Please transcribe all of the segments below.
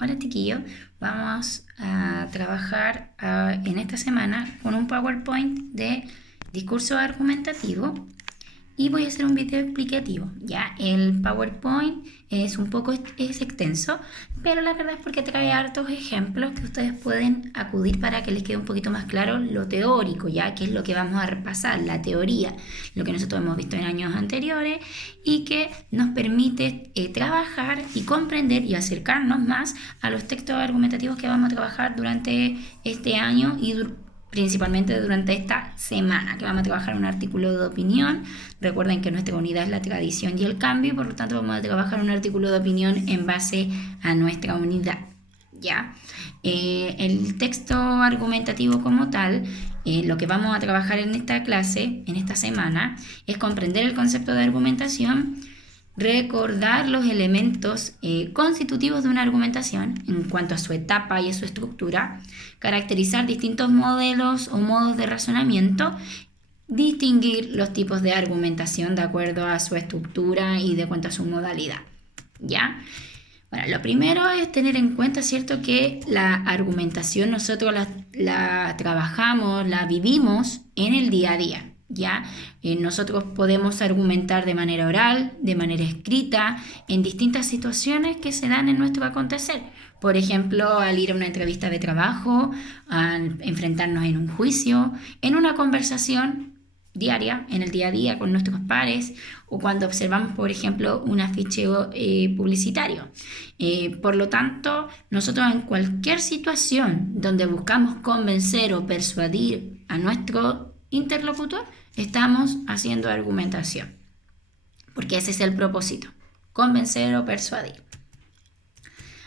Hola chiquillos, vamos a trabajar en esta semana con un PowerPoint de discurso argumentativo y voy a hacer un video explicativo. Ya, el PowerPoint es un poco es extenso, pero la verdad es porque trae hartos ejemplos que ustedes pueden acudir para que les quede un poquito más claro lo teórico, ya que es lo que vamos a repasar, la teoría, lo que nosotros hemos visto en años anteriores y que nos permite trabajar y comprender y acercarnos más a los textos argumentativos que vamos a trabajar durante este año y principalmente durante esta semana, que vamos a trabajar un artículo de opinión. Recuerden que nuestra unidad es la tradición y el cambio, y por lo tanto vamos a trabajar un artículo de opinión en base a nuestra unidad. ¿Ya? El texto argumentativo como tal, lo que vamos a trabajar en esta clase, en esta semana, es comprender el concepto de argumentación, recordar los elementos constitutivos de una argumentación en cuanto a su etapa y a su estructura, caracterizar distintos modelos o modos de razonamiento, distinguir los tipos de argumentación de acuerdo a su estructura y de cuanto a su modalidad. ¿Ya? Bueno, lo primero es tener en cuenta, ¿cierto?, que la argumentación nosotros la trabajamos, la vivimos en el día a día. ¿Ya? Nosotros podemos argumentar de manera oral, de manera escrita, en distintas situaciones que se dan en nuestro acontecer. Por ejemplo, al ir a una entrevista de trabajo, al enfrentarnos en un juicio, en una conversación diaria, en el día a día con nuestros pares, o cuando observamos, por ejemplo, un afiche publicitario. Por lo tanto, nosotros en cualquier situación donde buscamos convencer o persuadir a nuestro interlocutor, estamos haciendo argumentación, porque ese es el propósito, convencer o persuadir.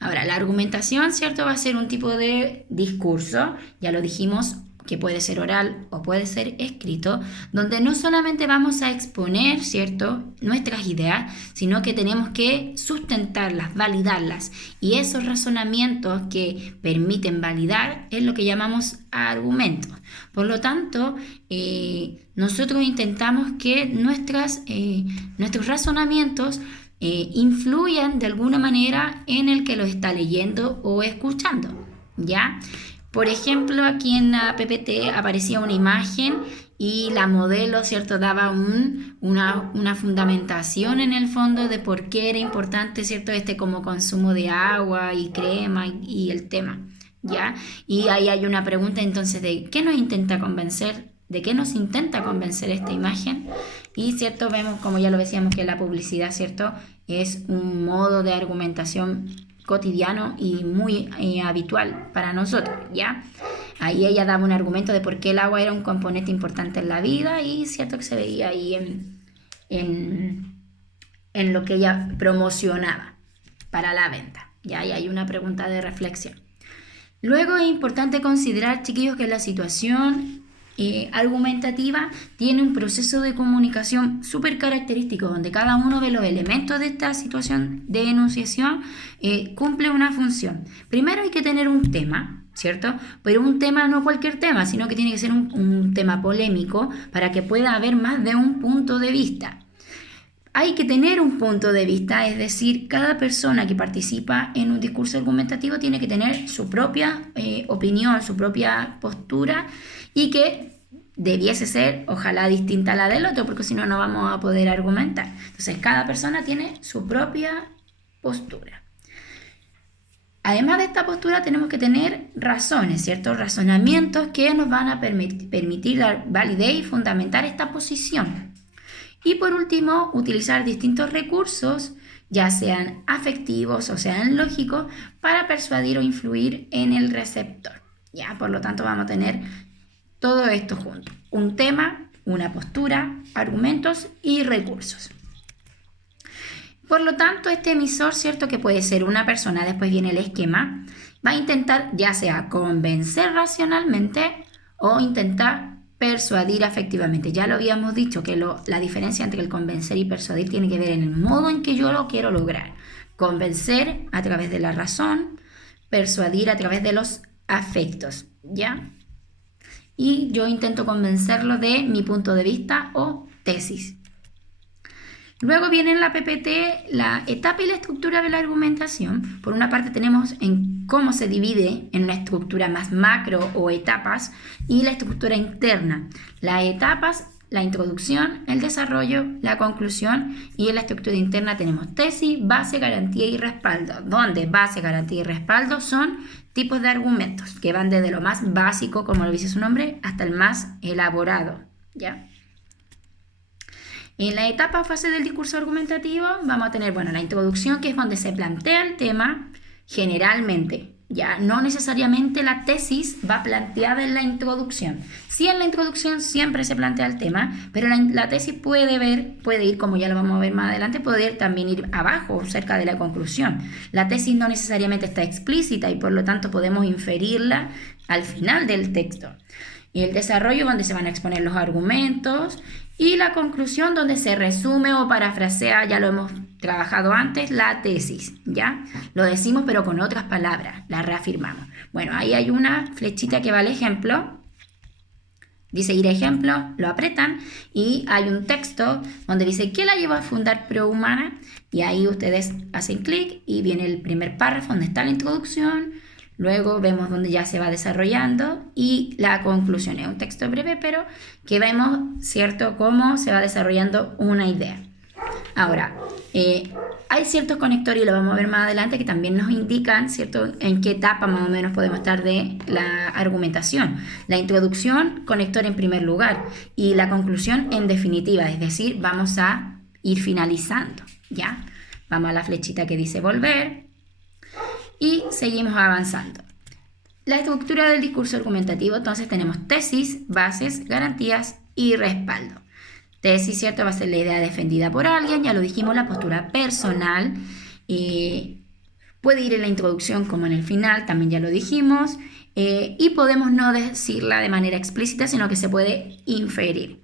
Ahora, la argumentación, ¿cierto?, va a ser un tipo de discurso, ya lo dijimos, que puede ser oral o puede ser escrito, donde no solamente vamos a exponer, ¿cierto?, nuestras ideas, sino que tenemos que sustentarlas, validarlas, y esos razonamientos que permiten validar es lo que llamamos argumentos. Por lo tanto, nosotros intentamos que nuestros razonamientos influyan de alguna manera en el que lo está leyendo o escuchando, ¿ya? Por ejemplo, aquí en la PPT aparecía una imagen y la modelo, ¿cierto?, daba una fundamentación en el fondo de por qué era importante, ¿cierto?, como consumo de agua y crema y el tema, ¿ya? Y ahí hay una pregunta entonces de ¿qué nos intenta convencer? ¿De qué nos intenta convencer esta imagen? Y, ¿cierto?, vemos, como ya lo decíamos, que la publicidad, ¿cierto?, es un modo de argumentación cotidiano y muy habitual para nosotros, ¿ya? Ahí ella daba un argumento de por qué el agua era un componente importante en la vida y cierto que se veía ahí en lo que ella promocionaba para la venta, ¿ya? Y hay una pregunta de reflexión. Luego es importante considerar, chiquillos, que la situación argumentativa tiene un proceso de comunicación súper característico, donde cada uno de los elementos de esta situación de enunciación cumple una función. Primero hay que tener un tema, ¿cierto? Pero un tema no cualquier tema, sino que tiene que ser un tema polémico para que pueda haber más de un punto de vista. Hay que tener un punto de vista, es decir, cada persona que participa en un discurso argumentativo tiene que tener su propia opinión, su propia postura y que debiese ser, ojalá, distinta a la del otro, porque si no, no vamos a poder argumentar. Entonces, cada persona tiene su propia postura. Además de esta postura, tenemos que tener razones, ¿cierto? Razonamientos que nos van a permitir dar validez y fundamentar esta posición. Y por último, utilizar distintos recursos, ya sean afectivos o sean lógicos, para persuadir o influir en el receptor. ¿Ya? Por lo tanto, vamos a tener todo esto junto. Un tema, una postura, argumentos y recursos. Por lo tanto, este emisor, ¿cierto?, que puede ser una persona, después viene el esquema, va a intentar ya sea convencer racionalmente o intentar persuadir afectivamente. Ya lo habíamos dicho que la diferencia entre el convencer y persuadir tiene que ver en el modo en que yo lo quiero lograr. Convencer a través de la razón, persuadir a través de los afectos, ¿ya? Y yo intento convencerlo de mi punto de vista o tesis. Luego viene en la PPT la etapa y la estructura de la argumentación. Por una parte tenemos en cómo se divide en una estructura más macro o etapas y la estructura interna. Las etapas, la introducción, el desarrollo, la conclusión, y en la estructura interna tenemos tesis, base, garantía y respaldo, donde base, garantía y respaldo son tipos de argumentos que van desde lo más básico, como lo dice su nombre, hasta el más elaborado, ¿ya? En la etapa o fase del discurso argumentativo vamos a tener, bueno, la introducción, que es donde se plantea el tema generalmente. Ya, no necesariamente la tesis va planteada en la introducción. Sí, en la introducción siempre se plantea el tema, pero la tesis puede ir, como ya lo vamos a ver más adelante, puede también ir abajo, cerca de la conclusión. La tesis no necesariamente está explícita y por lo tanto podemos inferirla al final del texto. Y el desarrollo, donde se van a exponer los argumentos, y la conclusión, donde se resume o parafrasea, ya lo hemos trabajado antes, la tesis, ¿ya? Lo decimos pero con otras palabras, la reafirmamos. Bueno, ahí hay una flechita que va al ejemplo, dice ir a ejemplo, lo apretan y hay un texto donde dice ¿qué la llevó a fundar ProHumana? Y ahí ustedes hacen clic y viene el primer párrafo donde está la introducción. Luego vemos donde ya se va desarrollando y la conclusión. Es un texto breve, pero que vemos, ¿cierto?, cómo se va desarrollando una idea. Ahora, hay ciertos conectores, y lo vamos a ver más adelante, que también nos indican, ¿cierto?, en qué etapa más o menos podemos estar de la argumentación. La introducción, conector en primer lugar, y la conclusión en definitiva, es decir, vamos a ir finalizando, ¿ya? Vamos a la flechita que dice volver. Y seguimos avanzando. La estructura del discurso argumentativo, entonces tenemos tesis, bases, garantías y respaldo. Tesis, ¿cierto?, va a ser la idea defendida por alguien, ya lo dijimos, la postura personal. Puede ir en la introducción como en el final, también ya lo dijimos. Y podemos no decirla de manera explícita, sino que se puede inferir.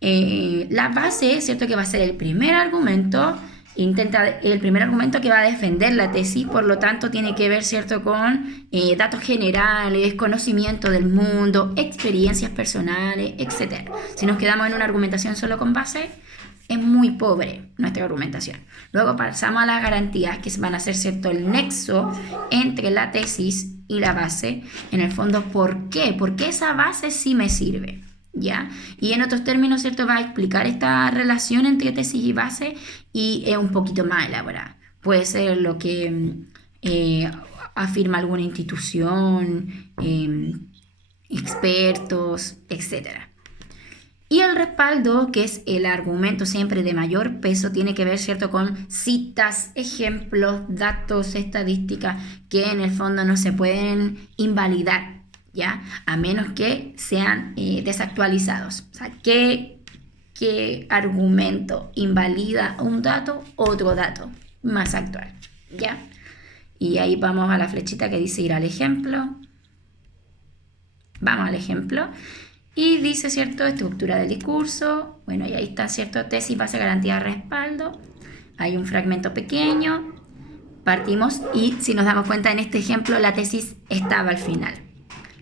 La base, ¿cierto?, que va a ser el primer argumento. El primer argumento que va a defender la tesis, por lo tanto tiene que ver, ¿cierto?, con datos generales, conocimiento del mundo, experiencias personales, etc. Si nos quedamos en una argumentación solo con base, es muy pobre nuestra argumentación. Luego pasamos a las garantías, que van a ser, ¿cierto?, el nexo entre la tesis y la base. En el fondo, ¿por qué? ¿Por qué esa base sí me sirve? ¿Ya? Y en otros términos, ¿cierto?, va a explicar esta relación entre tesis y base y es un poquito más elaborada. Puede ser lo que afirma alguna institución, expertos, etc. Y el respaldo, que es el argumento siempre de mayor peso, tiene que ver, ¿cierto?, con citas, ejemplos, datos, estadísticas que en el fondo no se pueden invalidar, ¿ya? A menos que sean desactualizados. O sea, ¿qué argumento invalida un dato? Otro dato más actual, ¿ya? Y ahí vamos a la flechita que dice ir al ejemplo. Vamos al ejemplo. Y dice, ¿cierto?, estructura del discurso. Bueno, y ahí está, ¿cierto?, tesis, base, garantía, respaldo. Hay un fragmento pequeño. Partimos y si nos damos cuenta en este ejemplo, la tesis estaba al final.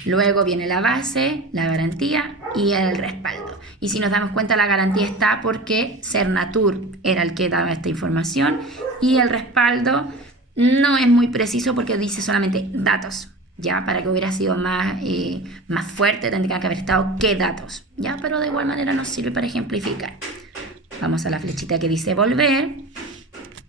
Luego viene la base, la garantía y el respaldo. Y si nos damos cuenta, la garantía está porque Cernatur era el que daba esta información y el respaldo no es muy preciso porque dice solamente datos. Ya, para que hubiera sido más fuerte tendría que haber estado qué datos. Ya, pero de igual manera nos sirve para ejemplificar. Vamos a la flechita que dice volver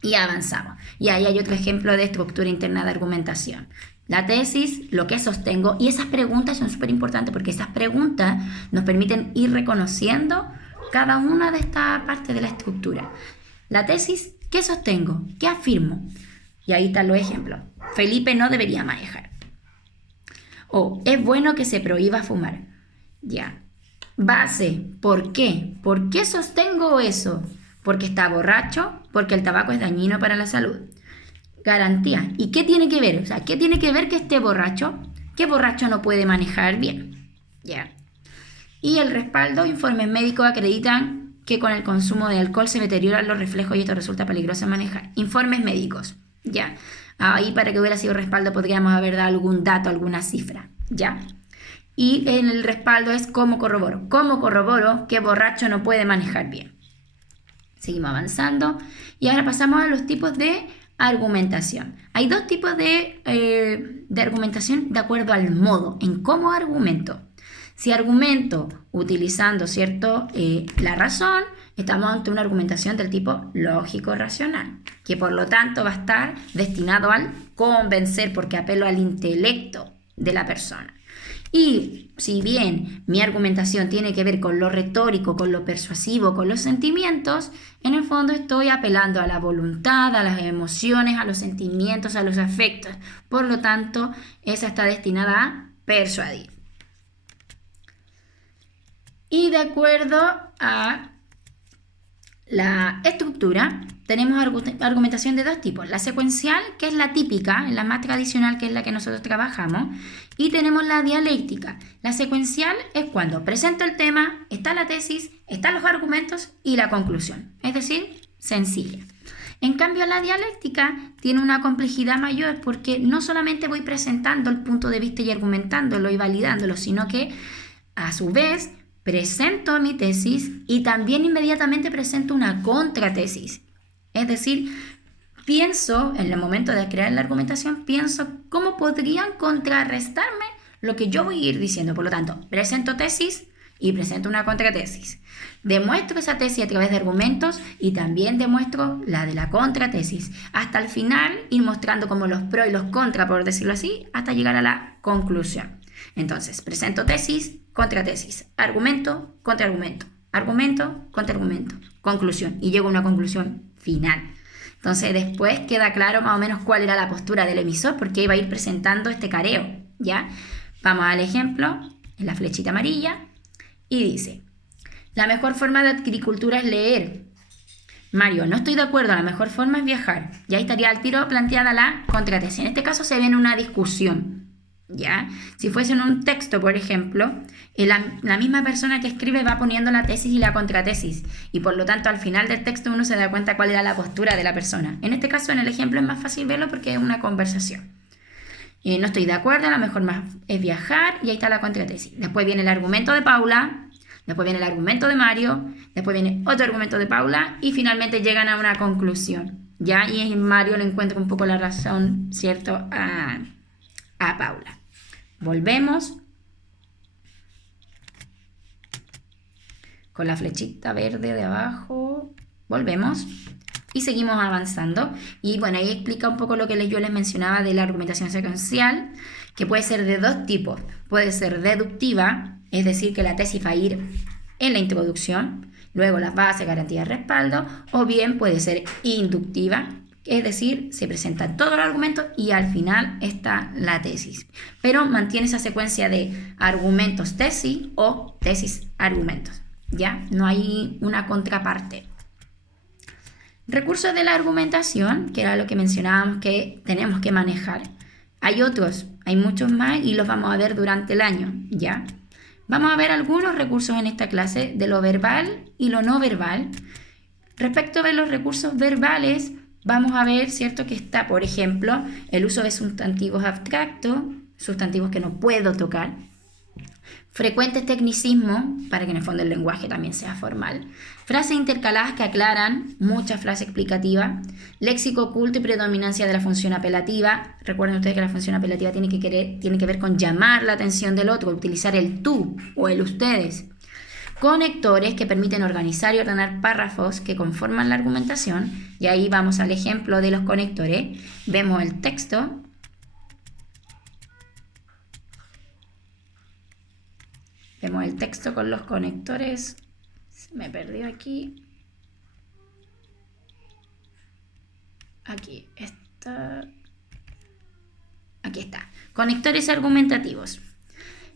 y avanzamos. Y ahí hay otro ejemplo de estructura interna de argumentación. La tesis, lo que sostengo, y esas preguntas son súper importantes porque esas preguntas nos permiten ir reconociendo cada una de estas partes de la estructura. La tesis, ¿qué sostengo? ¿Qué afirmo? Y ahí están los ejemplos. Felipe no debería manejar. O es bueno que se prohíba fumar. Ya. Base, ¿por qué? ¿Por qué sostengo eso? Porque está borracho, porque el tabaco es dañino para la salud. Garantía. ¿Y qué tiene que ver? O sea, ¿qué tiene que ver que esté borracho? ¿Qué borracho no puede manejar bien? Ya. Y el respaldo, informes médicos acreditan que con el consumo de alcohol se deterioran los reflejos y esto resulta peligroso manejar. Informes médicos. Ya. Ahí para que hubiera sido respaldo podríamos haber dado algún dato, alguna cifra. Ya. Y en el respaldo es cómo corroboro. ¿Cómo corroboro que borracho no puede manejar bien? Seguimos avanzando y ahora pasamos a los tipos de argumentación. Hay dos tipos de argumentación de acuerdo al modo, en cómo argumento. Si argumento utilizando, ¿cierto?, la razón, estamos ante una argumentación del tipo lógico-racional, que por lo tanto va a estar destinado al convencer porque apelo al intelecto de la persona. Y si bien mi argumentación tiene que ver con lo retórico, con lo persuasivo, con los sentimientos, en el fondo estoy apelando a la voluntad, a las emociones, a los sentimientos, a los afectos. Por lo tanto, esa está destinada a persuadir. Y de acuerdo a la estructura, tenemos argumentación de dos tipos. La secuencial, que es la típica, la más tradicional, que es la que nosotros trabajamos. Y tenemos la dialéctica. La secuencial es cuando presento el tema, está la tesis, están los argumentos y la conclusión. Es decir, sencilla. En cambio, la dialéctica tiene una complejidad mayor porque no solamente voy presentando el punto de vista y argumentándolo y validándolo, sino que a su vez presento mi tesis y también inmediatamente presento una contratesis. Es decir, pienso, en el momento de crear la argumentación, pienso cómo podrían contrarrestarme lo que yo voy a ir diciendo. Por lo tanto, presento tesis y presento una contratesis. Demuestro esa tesis a través de argumentos y también demuestro la de la contratesis. Hasta el final, ir mostrando como los pros y los contras, por decirlo así, hasta llegar a la conclusión. Entonces, presento tesis, contratesis, argumento, contraargumento, argumento, contraargumento, conclusión. Y llego a una conclusión final. Entonces, después queda claro más o menos cuál era la postura del emisor, porque iba a ir presentando este careo, ¿ya? Vamos al ejemplo, en la flechita amarilla, y dice: la mejor forma de adquirir cultura es leer. Mario, no estoy de acuerdo, la mejor forma es viajar. Ya estaría al tiro planteada la contratesis. En este caso se viene una discusión, ¿ya? Si fuese en un texto, por ejemplo, la misma persona que escribe va poniendo la tesis y la contratesis, y por lo tanto al final del texto uno se da cuenta cuál era la postura de la persona. En este caso, en el ejemplo, es más fácil verlo porque es una conversación. No estoy de acuerdo, la mejor más es viajar, y ahí está la contratesis. Después viene el argumento de Paula, después viene el argumento de Mario, después viene otro argumento de Paula, y finalmente llegan a una conclusión, ¿ya? Y en Mario le encuentra un poco la razón, ¿cierto?, a Paula. Volvemos con la flechita verde de abajo, volvemos y seguimos avanzando. Y bueno, ahí explica un poco lo que yo les mencionaba de la argumentación secuencial, que puede ser de dos tipos. Puede ser deductiva, es decir, que la tesis va a ir en la introducción, luego las bases, garantías, respaldo, o bien puede ser inductiva, es decir, se presentan todos los argumentos y al final está la tesis. Pero mantiene esa secuencia de argumentos-tesis o tesis-argumentos, ¿ya? No hay una contraparte. Recursos de la argumentación, que era lo que mencionábamos que tenemos que manejar. Hay otros, hay muchos más y los vamos a ver durante el año, ¿ya? Vamos a ver algunos recursos en esta clase de lo verbal y lo no verbal. Respecto de los recursos verbales, vamos a ver, ¿cierto?, que está, por ejemplo, el uso de sustantivos abstractos, sustantivos que no puedo tocar, frecuentes tecnicismos, para que en el fondo el lenguaje también sea formal, frases intercaladas que aclaran, mucha frase explicativa, léxico oculto y predominancia de la función apelativa. Recuerden ustedes que la función apelativa tiene que ver con llamar la atención del otro, utilizar el tú o el ustedes. Conectores que permiten organizar y ordenar párrafos que conforman la argumentación. Y ahí vamos al ejemplo de los conectores. Vemos el texto. Vemos el texto con los conectores. Se me perdió aquí. Aquí está. Aquí está. Conectores argumentativos.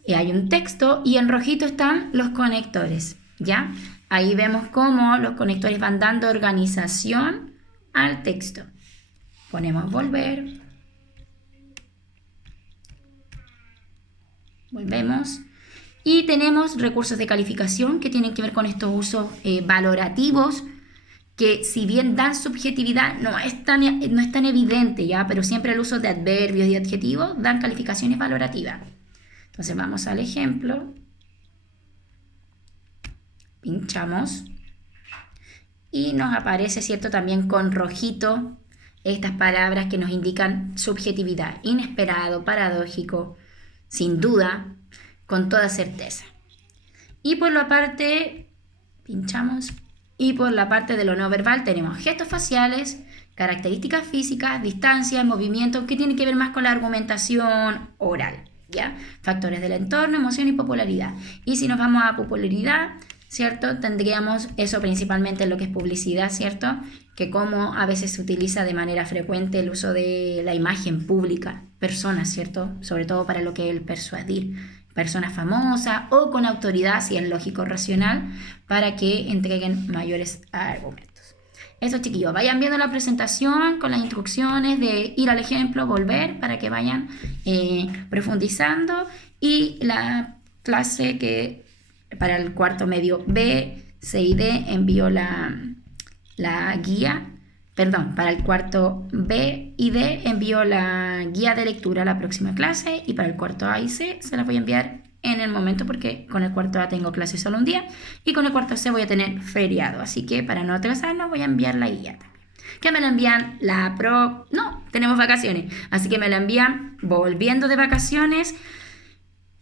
Y hay un texto y en rojito están los conectores, ¿ya? Ahí vemos cómo los conectores van dando organización al texto. Ponemos volver. Volvemos. Y tenemos recursos de calificación que tienen que ver con estos usos valorativos, que si bien dan subjetividad, no es tan evidente, ¿ya? Pero siempre el uso de adverbios y adjetivos dan calificaciones valorativas. Entonces vamos al ejemplo, pinchamos y nos aparece, ¿cierto?, también con rojito estas palabras que nos indican subjetividad, inesperado, paradójico, sin duda, con toda certeza. Y por la parte, pinchamos, y por la parte de lo no verbal tenemos gestos faciales, características físicas, distancia, movimiento, que tiene que ver más con la argumentación oral, ¿ya? Factores del entorno, emoción y popularidad. Y si nos vamos a popularidad, ¿cierto? Tendríamos eso principalmente en lo que es publicidad, ¿cierto? Que como a veces se utiliza de manera frecuente el uso de la imagen pública, personas, ¿cierto? Sobre todo para lo que es el persuadir, personas famosas o con autoridad, si es lógico racional, para que entreguen mayores argumentos. Eso, chiquillos, vayan viendo la presentación con las instrucciones de ir al ejemplo, volver, para que vayan profundizando. Y la clase que para el cuarto medio B, C y D envío la guía, perdón, para el cuarto B y D envío la guía de lectura a la próxima clase, y para el cuarto A y C se las voy a enviar en el momento, porque con el cuarto A tengo clase solo un día y con el cuarto C voy a tener feriado, así que para no atrasarnos voy a enviar la guía también. Que me la envían no, tenemos vacaciones, así que me la envían volviendo de vacaciones,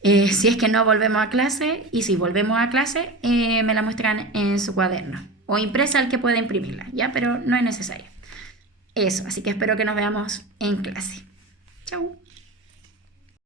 si es que no volvemos a clase, y si volvemos a clase me la muestran en su cuaderno o impresa al que pueda imprimirla, ya, pero no es necesario. Eso, así que espero que nos veamos en clase. Chau.